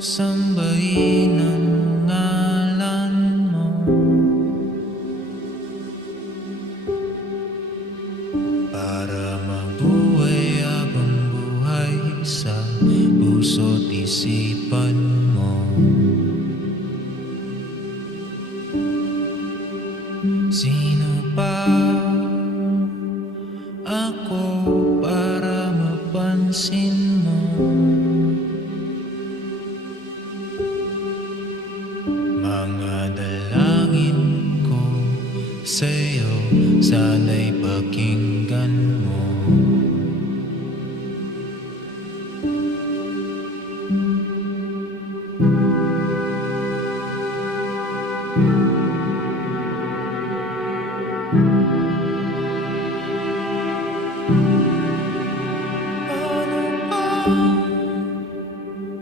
Sambahin ang ngalan mo, para mabuhay habang buhay sa puso't isipan mo. Sino pa ako para mapansin mo? Mga dalangin ko sa'yo, sana'y pakinggan